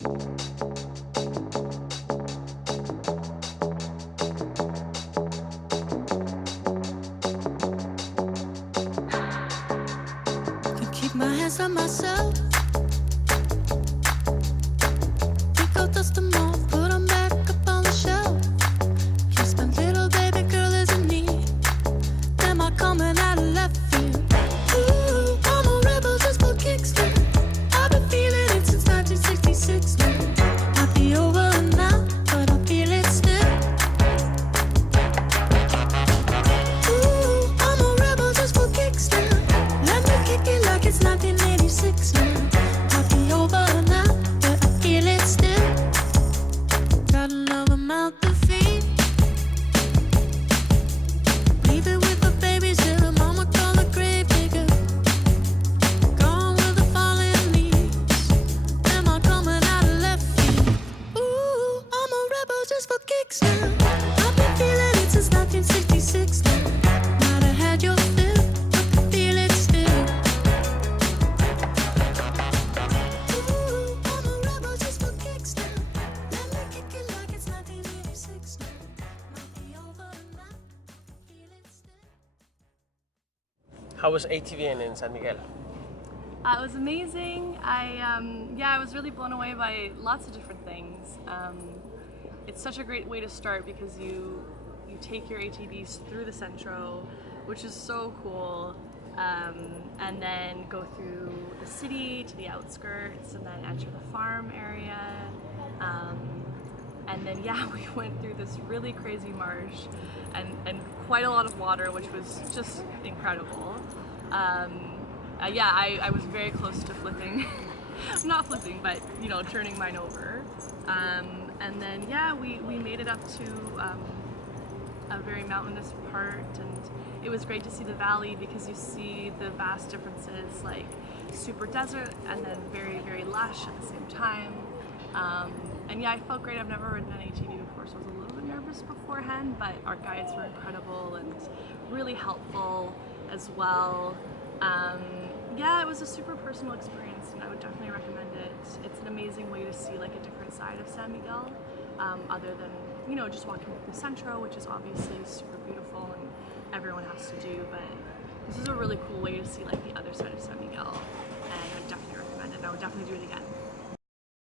Can keep my hands on myself. Pick out dust them off, put them back up on the shelf. Kiss my little baby girl is in need. Am I coming out of left field? Ooh, I'm a rebel just for kicks now. I've been feeling it since 1966 now. Might be over now, but I feel it still. Ooh, I'm a rebel just for kicks now. Let me kick it like it's 1986 now. Might be over now, but I feel it still. Got another mouth to feed. Leave it with the babies till the mama call the grave digger. Gone with the falling leaves. Am I coming out of left field? Ooh, I'm a rebel just for kicks now. I've been feeling it since 1966 now. Might have had your fill, but I feel it still. Ooh, I'm a rebel just for kicks now. Let me kick it like it's 1986 now. Might be over now, feel it still. How was ATVing in San Miguel? It was amazing. I was really blown away by lots of different things. It's such a great way to start because you take your ATVs through the centro, which is so cool, and then go through the city to the outskirts and then enter the farm area. And then we went through this really crazy marsh and quite a lot of water, which was just incredible. I was very close to flipping. Not flipping, but turning mine over. And then we made it up to a very mountainous part, and it was great to see the valley because you see the vast differences, like super desert and then very, very lush at the same time. I felt great. I've never ridden an ATV before, so I was a little bit nervous beforehand, but our guides were incredible and really helpful as well. It was a super personal experience, and I would definitely recommend it. It's an amazing way to see like a different side of San Miguel, other than just walking through the centro, which is obviously super beautiful and everyone has to do. But this is a really cool way to see like the other side of San Miguel, and I would definitely recommend it. And I would definitely do it again.